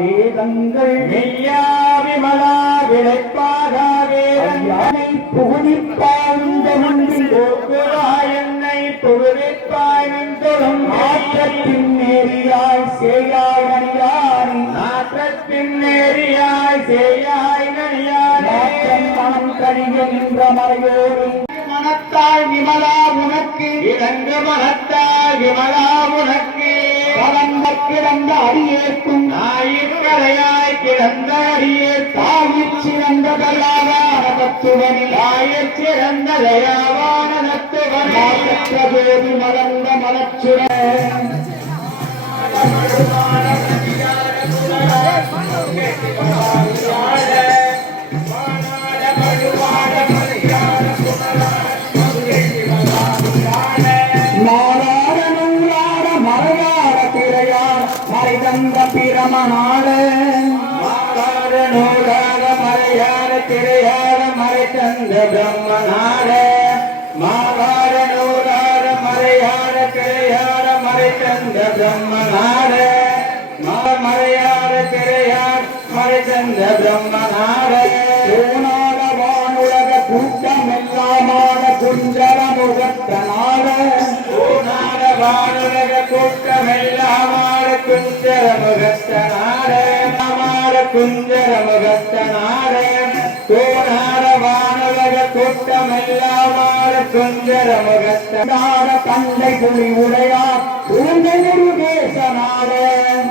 வேதங்கள் மெய்யாவிமலா விளைப்பாகவே புகுதிப்பாய்ந்த என்னை புகுதிப்பாய்ந்தொழும் மாற்றத்தின் நேரியாய் சேயாய் நனியாய் நாற்றத்தின் நேரியாய் சேயாய் நனியாய் மாற்றம் மனம் கழிய நின்ற மறையோடு மனத்தாய் விமலா உனக்கு இறங்க மனத்தாய் விமலா உனக்கு கலந்த கிடந்த அடியேற்கும் ஆயிற்கரையாய் கிடந்த அடியே தாயிற் சிறந்ததல்லாவான தத்துவனில் ஆயிற் சிறந்த தயாவான தத்துவனி மலர்ந்த மலச்சுர மறைதந்த பிரமனால நூலாக மறையாத திரையாத மறைத்தந்த பிரம்மனால மாகார நூலாக மறையாத திரையாத மறைத்தந்த பிரம்மனால மறையாத திரையார் மறைத்தந்த பிரம்மனால தூணாத வானுலக கூட்டம் எல்லாமான குஞ்சர முகத்தனால தூணாத வானுலக கூட்டம் எல்லாமான குஞ்சர முகத்தனாரே மாமார குஞ்சர முகத்தனாரே கோணார வானுலக கூட்டமெல்லாமார குஞ்சர முகத்தனார தந்தை புலி உடையார் உருந்தேசனாரே